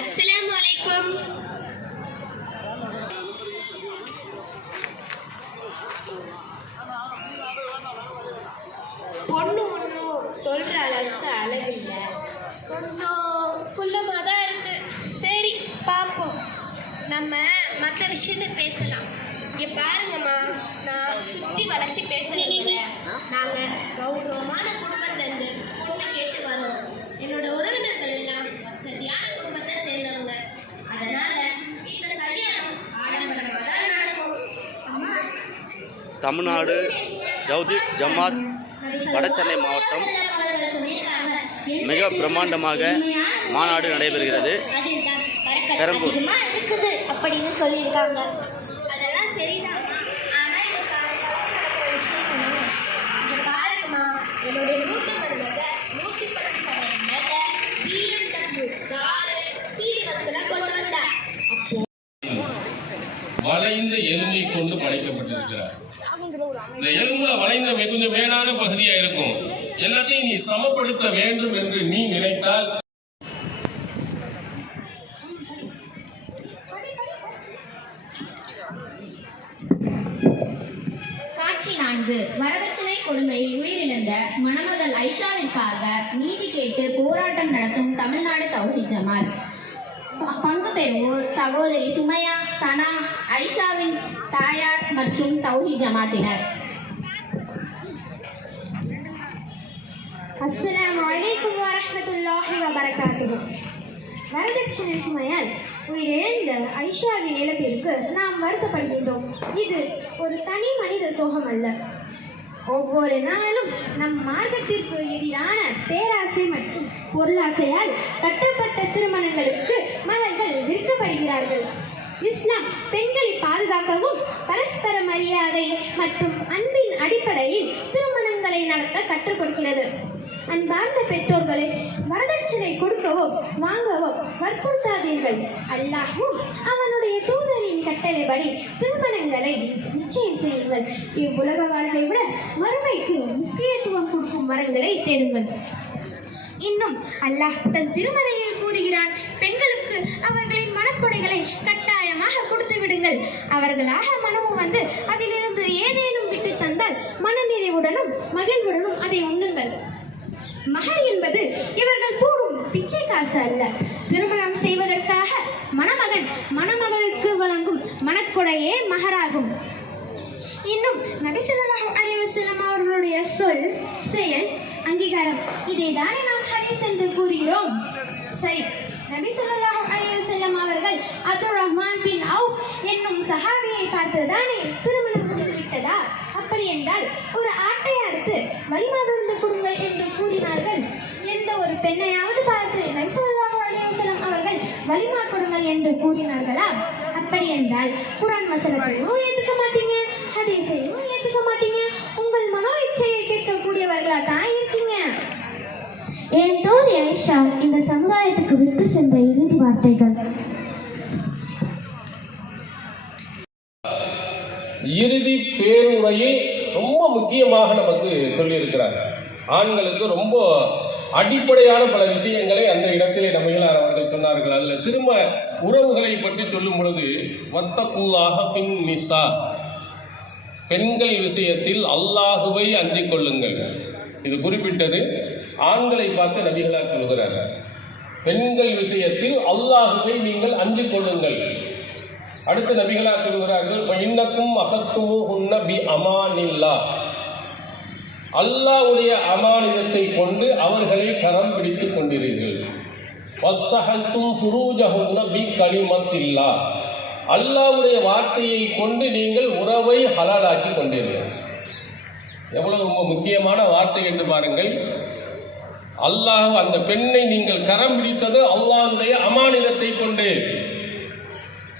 அஸ்ஸலாமு அலைக்கும். பொண்ணு ஒன்றும் சொல்ற அளவுக்கு அழகில்லை, கொஞ்சம் குள்ளமாக தான் இருக்கு. சரி பார்ப்போம், நம்ம மற்ற விஷயத்த பேசலாம். இங்கே பாருங்கம்மா, நான் சுற்றி வளைச்சி பேசுறதில்ல. நாங்கள் கௌரவமான குடும்பத்திலேருந்து பொண்ணு கேட்டு வரோம். என்னோட உறவினர்கள் எல்லாம் வசதியான குடும்பத்தை சேர்ந்தவங்க. அதனால இந்த கல்யாணம் ஆடம்பரமாக தான் நடக்கும். அம்மா, தமிழ்நாடு ஜவுதீத் ஜமாத் வடசென்னை மாவட்டம் மிக பிரம்மாண்டமாக மாநாடு நடைபெறுகிறது. பெரம்பூர் இருக்குது அப்படின்னு சொல்லியிருக்காங்க. அதெல்லாம் சரிதான். ஆனால் இது பாருங்கம்மா, என்னுடைய 110 BMW காரு சீர்வரிசையில் கொண்டு வந்தா. வளைந்த எலும்பை கொண்டு படைக்கப்பட்டிருக்கிறார். இந்த எலும்புல வளைந்த கொஞ்சம் மேலான பகுதியா இருக்கும். எல்லாத்தையும் நீ சமப்படுத்த வேண்டும் என்று நீ நினைத்தால் காட்சி 4. வரதட்சணை கொடுமையில் உயிரிழந்த மணமகள் ஐஷாவிற்காக நீதி கேட்டு போராட்டம் நடத்தும் தமிழ்நாடு தௌஹீத் ஜமாத். பங்கு பெறுவோர் சகோதரி சுமையா, சனா, ஐஷாவின் தாயார் மற்றும் தௌஹீத் ஜமாத்தினர். அஸ்ஸலாமு அலைக்கும் வரஹ்மத்துல்லாஹி வபரகாத்துஹு. வரதட்சணை சுமையால் உயிரிழந்த ஐஷாவின் இழப்பிற்கு நாம் வருத்தப்படுகின்றோம். இது ஒரு தனி மனித சோகம் அல்ல. ஒவ்வொரு நாளும் நம் மார்க்கத்திற்கு எதிரான பேராசை மற்றும் பொருளாசையால் கட்டப்பட்ட திருமணங்களுக்கு மகள்கள் விற்கப்படுகிறார்கள். இஸ்லாம் பெண்களை பாதுகாக்கவும் பரஸ்பர மரியாதை மற்றும் அன்பின் அடிப்படையில் திருமணங்களை நடத்த கற்றுக் கொடுக்கிறது. அன்பார்ந்த பெற்றோர்களை வரதட்சணை கொடுக்கவோ வாங்கவோ வற்புறுத்தாதீர்கள். அல்லாஹ்வும் அவனுடைய தூதரின் கட்டளைப்படி திருமணங்களை நிச்சயம் செய்யுங்கள். இவ்வுலக வாழ்வை விட மறுமைக்கு முக்கியத்துவம் கொடுக்கும் வரங்களை தேடுங்கள். இன்னும் அல்லாஹ் தன் திருமறையில் கூறுகிறான், பெண்களுக்கு அவர்களின் மனக்கொடைகளை கட்டாயமாக கொடுத்து விடுங்கள். அவர்களாக மனமும் வந்து அதிலிருந்து ஏதேனும் விட்டு தந்தால் மனநிறைவுடனும் மகிழ்வுடனும் அதை உண்ணுங்கள். மகர் என்பது இவர்கள் போடும் பிச்சை காசு அல்ல. திருமணம் செய்வதற்காக மணமகன் மணமகளுக்கு வழங்கும் மனக்கொடையே மகராகும். இன்னும் நபி ஸல்லல்லாஹு அலைஹி வஸல்லம் அவர்களுடைய சொல், செயல், அங்கீகாரம், இதை தானே நாம் ஹதீஸ் என்று கூறுகிறோம். சரி, நபி ஸல்லல்லாஹு அலைஹி வஸல்லம் அவர்கள் அப்துர் ரஹ்மான் பின் அவுஃப் என்னும் சஹாபியை பார்த்து தானே திருமணம் முடிந்து விட்டதா? அப்படி என்றால் ஒரு ஆட்டை அறுத்து வலிமா விருந்து கொடுங்கள் என்று கூறினார்கள். எந்த ஒரு பெண்ணையாவது பார்த்து நபி ஸல்லல்லாஹு அலைஹி வஸல்லம் அவர்கள் வலிமா கொடுங்கள் என்று கூறினார்களா? அப்படி என்றால் குர்ஆன் வசனத்தையும் ஏற்றுக்க மாட்டீங்க, ஹதீஸையும் ஏற்றுக்க மாட்டீங்க. உங்கள் மனோ இச்சையை கேட்கக்கூடியவர்களா தான் இருக்கீங்க. என் தோழி ஐஷா இந்த சமுதாயத்துக்கு விட்டு சென்ற இறுதி வார்த்தைகள். இறுதி பேருரையை ரொம்ப முக்கியமாக நமக்கு சொல்லியிருக்கிறார். ஆண்களுக்கு ரொம்ப அடிப்படையான பல விஷயங்களை அந்த இடத்திலே நபிகளார் அவர்கள் சொன்னார்கள். அதில் திரும்ப உறவுகளை பற்றி சொல்லும் பொழுது வத்தகுல்லாஹ ஃபின் நிசா, பெண்கள் விஷயத்தில் அல்லாஹுவை அஞ்சிக் கொள்ளுங்கள். இது குறிப்பிட்டது ஆண்களை பார்த்து நபிகளார் சொல்கிறார்கள். பெண்கள் விஷயத்தில் அல்லாஹுவை நீங்கள் அஞ்சிக் கொள்ளுங்கள். அடுத்து நபிகளார் சொல்கிறார்கள், இன்னக்கும் அகத்துமுஹுன்ன பி அமானில்லா, அல்லாஹ்வுடைய அமானிதத்தை கொண்டு அவர்களை கரம் பிடித்துக் கொண்டீர்கள். வஸ்தஹல்தும் ஃபுரூஜஹுன்ன பி கலிமத்தில்லா, அல்லாஹ்வுடைய வார்த்தையை கொண்டு நீங்கள் உறவை ஹலாலாக்கி கொண்டீர்கள். எவ்வளவு ரொம்ப முக்கியமான வார்த்தை என்று பாருங்கள். அல்லாஹ் அந்த பெண்ணை நீங்கள் கரம் பிடித்தது அல்லாஹ்வுடைய அமானிதத்தை கொண்டு,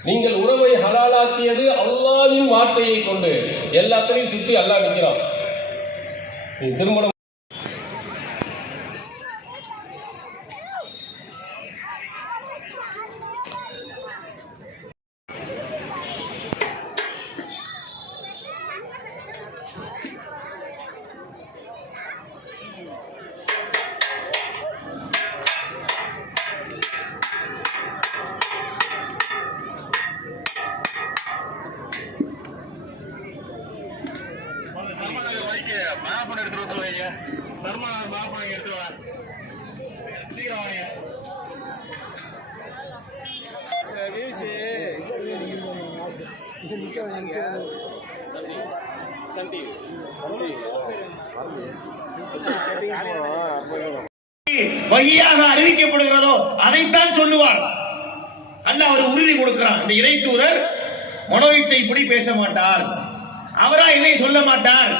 நீங்கள் உறவை ஹலாலாக்கியது அல்லாஹ்வின் வார்த்தையை கொண்டு. எல்லாத்தையும் சுற்றி அல்லாஹ் நிற்கிறான். நீ திருமணம் வகியாக அறிவிக்கப்படுகிறதோ அதைத்தான் சொல்லுவார். அல்லாஹ் ஒரு உறுதி கொடுக்கிறான். இந்த இறை தூதர் மனோயிச்சைப்படி பேச மாட்டார், அவரா இதை சொல்ல மாட்டார்.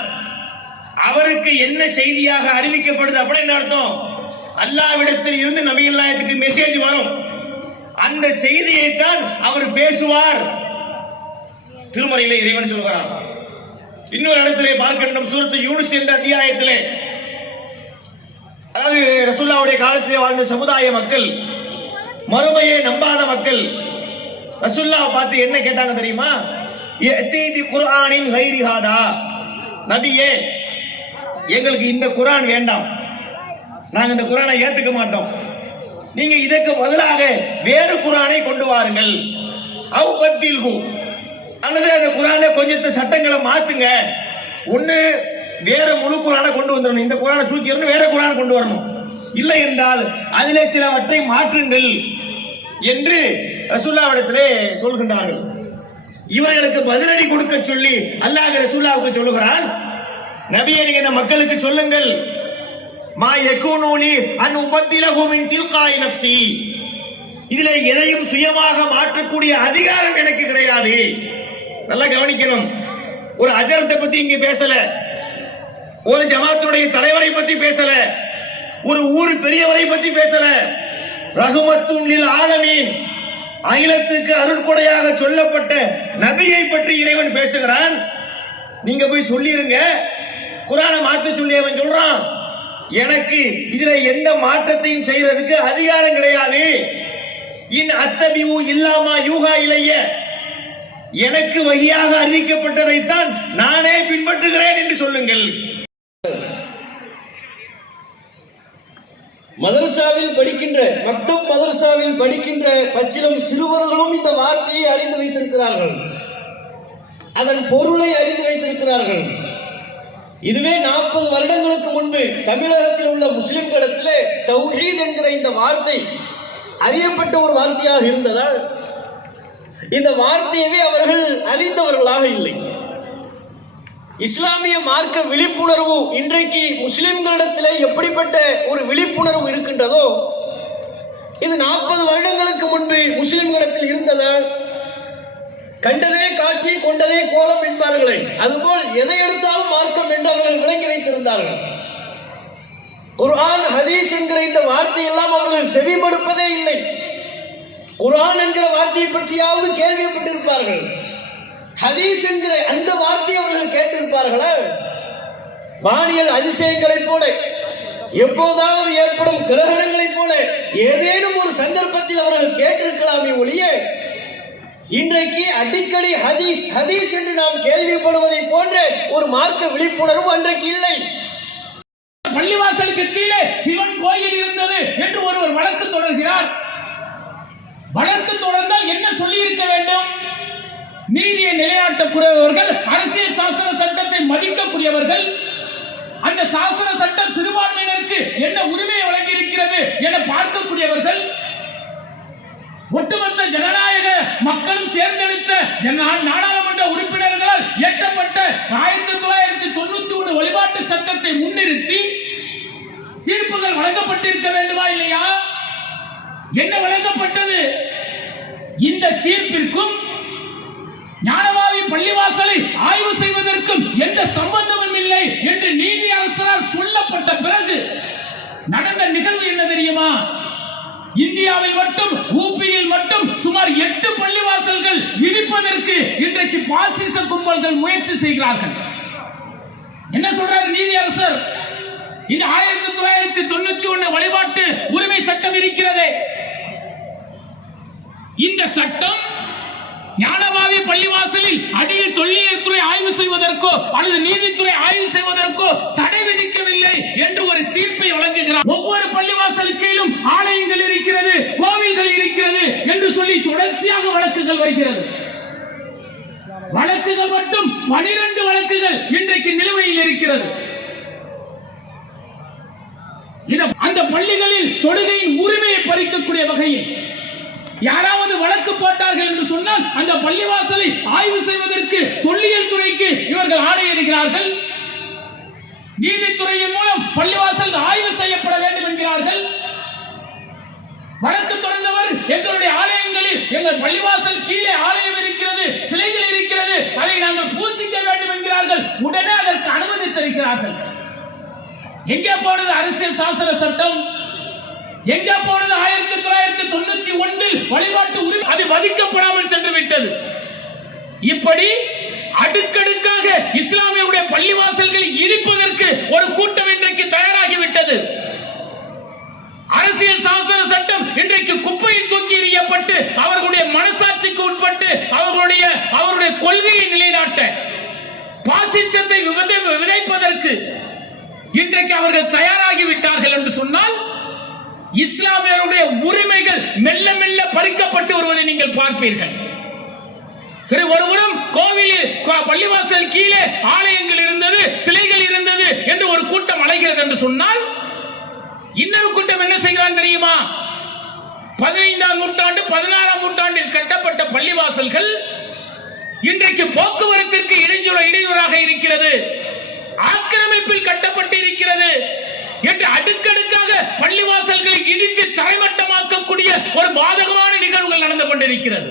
அவருக்கு என்ன செய்தியாக அறிவிக்கப்படுது அப்படின்னு அர்த்தம், அல்லாஹ்விடத்தில் இருந்து நபிகள் நாயகத்துக்கு மெசேஜ் வரும், அந்த செய்தியைத்தான் அவர் பேசுவார். திருமறையிலே இறைவன் சொல்கிறான். இன்னொரு இடத்திலே பார்க்கின்றோம், சூரத்து யூனுஸ் என்ற அத்தியாயத்திலே, அதாவது ரசூலுல்லாஹ்வுடைய காலத்திலே வாழ்ந்த சமுதாய மக்கள், மறுமையை நம்பாத மக்கள் ரசூலுல்லாஹ் பார்த்து என்ன கேட்டாங்க தெரியுமா? யதீபி குர்ஆனின் கைரி ஹாதா, நபியே எங்களுக்கு இந்த குர்ஆன் வேண்டாம், நாங்க இந்த குர்ஆனை ஏத்துக்க மாட்டோம், நீங்க இதற்கு பதிலாக வேறு குர்ஆனை கொண்டு வாருங்கள். அவ் பத்தில்ஹு, அல்லது அந்த குர்ஆன்ல கொஞ்சத்தை சட்டங்களை மாத்துங்க, ஒண்ணு வேற முழு குர்ஆனை கொண்டு வந்துடணும், இந்த குர்ஆனை தூக்கி எறிந்து வேற குர்ஆனை கொண்டு வரணும், இல்லை என்றால் அதிலே சிலவற்றை மாற்றுங்கள் என்று ரசூலுல்லாஹ்விடத்திலே சொல்கின்றார்கள். இவர்களுக்கு பதிலடி கொடுக்க சொல்லி அல்லாஹ் ரசூலுல்லாஹ்வுக்கு சொல்லுகிறான், நபியே நீங்க இந்த மக்களுக்கு சொல்லுங்கள், மா யகூனூலி அன் உபத்திலஹு மின் தில்காய் நஃப்ஸி, இதிலே எதையும் சுயமாக மாற்றக்கூடிய அதிகாரம் எனக்கு கிடையாது. நல்லா கவனிக்கணும், ஒரு அஜரத்தை பத்தி இங்க பேசல, ஒரு ஜமாத்துடைய தலைவரை பத்தி பேசல, ஒரு ஊர் பெரியவரை பத்தி பேசல, ரஹ்மத்துன் லில் ஆலமீன், அகிலத்துக்கு அருட்கொடையாக சொல்லப்பட்ட நபியை பற்றி இறைவன் பேசுகிறான். நீங்க போய் சொல்லிருங்க, குர்ஆனை மாத்த சொல்லி அவன் சொல்றான், எனக்கு இதுல எந்த மாற்றத்தையும் செய்யறதுக்கு அதிகாரம் கிடையாது. இன் அத்தபிவு இல்லாமா யூகா இலைய, எனக்கு வகியாக அறிவிக்கப்பட்டதைத்தான் நானே பின்பற்றுகிறேன் என்று சொல்லுங்கள். மதரசாவில் படிக்கின்ற மக்தப் மதரசாவில் படிக்கின்ற பச்சிலம் சிறுவர்களும் இந்த வார்த்தையை அறிந்து வைத்திருக்கிறார்கள், அதன் பொருளை அறிந்து வைத்திருக்கிறார்கள். இதுவே 40 வருடங்களுக்கு முன்பு தமிழகத்தில் உள்ள முஸ்லிம்களிடத்திலே தௌஹீத் என்கிற இந்த வார்த்தை அறியப்பட்ட ஒரு வார்த்தையாக இருந்ததால் இந்த வார்த்தையவே அவர்கள் அறிந்தவர்களாக இல்லை. இஸ்லாமிய மார்க்க விழிப்புணர்வு இன்றைக்கு முஸ்லிம்களிடத்திலே எப்படிப்பட்ட ஒரு விழிப்புணர்வு இருக்கின்றதோ, இது 40 வருடங்களுக்கு முன்பு முஸ்லிம்களிடத்தில் இருந்ததால் கண்டதே காட்சி கொண்டதே கோலம் என்பார்களே, அதுபோல் எதை எடுத்தாலும் மார்க்கம் என்று அவர்கள் விளங்கி வைத்திருந்தார்கள். குர்ஆன் ஹதீஸ் என்கிற இந்த வார்த்தையெல்லாம் அவர்கள் செவிமடுப்பதே இல்லை. குர்ஆன் என்கிற வார்த்தையை பற்றியாவது கேள்விப்பட்டிருப்பார்கள், ஹதீஸ் என்கிற அந்த வார்த்தையை அவர்கள் கேட்டிருப்பார்களா? வானியல் அதிசயங்களைப் போல, எப்போதாவது ஏற்படும் கிரகணங்களைப் போல ஏதேனும் ஒரு சந்தர்ப்பத்தில் அவர்கள் கேட்டிருக்கலாமே ஒழிய, இன்றைக்கு அடிக்கடி ஹதீஸ் ஹதீஸ் என்று நாம் கேள்விப்படுவதை போன்ற ஒரு மார்க்க விழிப்புணர்வு அன்றைக்கு இல்லை. பள்ளிவாசலுக்கு கீழே சிவன் கோயில் இருந்தது என்று ஒருவர் வழக்கு தொடர்கிறார். வழக்கு தொடர்ந்தால் என்ன சொல்லி இருக்க வேண்டும்? நீதியை நிலைநாட்டக்கூடியவர்கள், அரசியல் சாசன சட்டத்தை மதிக்கக்கூடியவர்கள், அந்த சாசன சட்டம் சிறுபான்மையினருக்கு என்ன உரிமையை வழங்கி இருக்கிறது என பார்க்கக்கூடியவர்கள், ஒட்டுமொத்த ஜனநாயக மக்களும் தேர்ந்தெடுத்த நாடாளுமன்ற உறுப்பினர்களால் இயற்றப்பட்ட 1991 வழிபாட்டு சட்டத்தை முன்னிறுத்தி தீர்ப்புகள் வழங்கப்பட்டிருக்க வேண்டுமா இல்லையா? என்ன வழங்கப்பட்டது? இந்த தீர்ப்பிற்கும் ஞானவாவி பள்ளிவாசலை ஆய்வு செய்வதற்கும் எந்த சம்பந்தமும் இல்லை என்று நீதி அரசரால் சொல்லப்பட்ட பிறகு நடந்த நிகழ்வு என்ன தெரியுமா? இந்தியாவில் மட்டும், ஊபியில் மட்டும் சுமார் 8 பள்ளிவாசல்கள் இடிப்பதற்கு இன்றைக்கு பாசிச கும்பல்கள் முயற்சி செய்கிறார்கள். என்ன சொல்றாரு நீதி அரசர்? இந்த 1991 வழிபாட்டு உரிமை சட்டம் இருக்கிறதே, இந்த சட்டம் ஞானவாவி பள்ளிவாசலில் அடியில் தொல்லியல் துறை ஆய்வு செய்வதற்கோ அல்லது நீதித்துறை ஆய்வு செய்வதற்கோ தடை விதிக்கவில்லை என்று ஒரு தீர்ப்பை வழங்குகிறார். ஒவ்வொரு பள்ளிவாசலுக்கும் ஆலயங்கள் இருக்கிறது, கோவில்கள் இருக்கிறது என்று சொல்லி தொடர்ச்சியாக வழக்குகள் வருகிறது. வழக்குகள் மட்டும் 12 வழக்குகள் இன்றைக்கு நிலுவையில் இருக்கிறது. அந்த பள்ளிகளில் தொழுகையின் உரிமையை பறிக்கக்கூடிய வகையில் யாராவது வழக்கு போட்டார்கள் என்று சொன்னால் அந்த பள்ளிவாசலை ஆய்வு செய்வதற்கு தொல்லியல் துறைக்கு இவர்கள் ஆணையிடுகிறார்கள். நீதித்துறையின் மூலம் பள்ளிவாசல் ஆய்வு செய்யப்பட வேண்டும் என்கிறார்கள். வழக்கு தொடர்ந்தவர் எங்களுடைய ஆலயங்களில் எங்கள் பள்ளிவாசல் கீழே ஆலயம் இருக்கிறது, சிலைகள் இருக்கிறது, அதை நாங்கள் பூசிக்க வேண்டும் என்கிறார்கள். உடனே அதற்கு அனுமதி தருகிறார்கள். எங்கே போனது அரசியல் சாசன சட்டம்? எங்கே போனது 1991 வழிபாட்டு உரிமை? அது மதிக்கப்படாமல் சென்று விட்டது. இப்படி அடுக்கடுக்காக இஸ்லாமியுடைய பள்ளிவாசல்களை இடிப்பதற்கு ஒரு கூட்டம் இன்றைக்கு தயாராகிவிட்டது. அரசியல் சாசன சட்டம் இன்றைக்கு குப்பையில் தூக்கி எறியப்பட்டு அவர்களுடைய மனசாட்சிக்கு உட்பட்டு அவர்களுடைய கொள்கையை நிலைநாட்ட பாசிசத்தை விதைப்பதற்கு இன்றைக்கு அவர்கள் தயாராகிவிட்டார்கள் என்று சொன்னால் இஸ்லாமியருடைய உரிமைகள் மெல்ல மெல்ல பறிக்கப்பட்டு வருவதை நீங்கள் பார்ப்பீர்கள். சரி, ஒருபுறம் கோவிலில் பள்ளிவாசல் கீழே ஆலயங்கள் இருந்தது, சிலைகள் இருந்தது என்று ஒரு கூட்டம் அலைகிறது என்று சொன்னால் இன்னொரு கூட்டம் என்ன செய்கிறான் தெரியுமா? 15ஆம் நூற்றாண்டு 16ஆம் நூற்றாண்டில் கட்டப்பட்ட பள்ளிவாசல்கள் இன்றைக்கு போக்குவரத்திற்கு இடையூறாக இருக்கிறது, ஆக்கிரமிப்பில் கட்டப்பட்டு இருக்கிறது என்று அடுக்கடுக்காக பள்ளிவாசல்களை இடித்து தரைமட்டமாக்கக்கூடிய ஒரு பாதகமான நிகழ்வுகள் நடந்து கொண்டிருக்கிறது.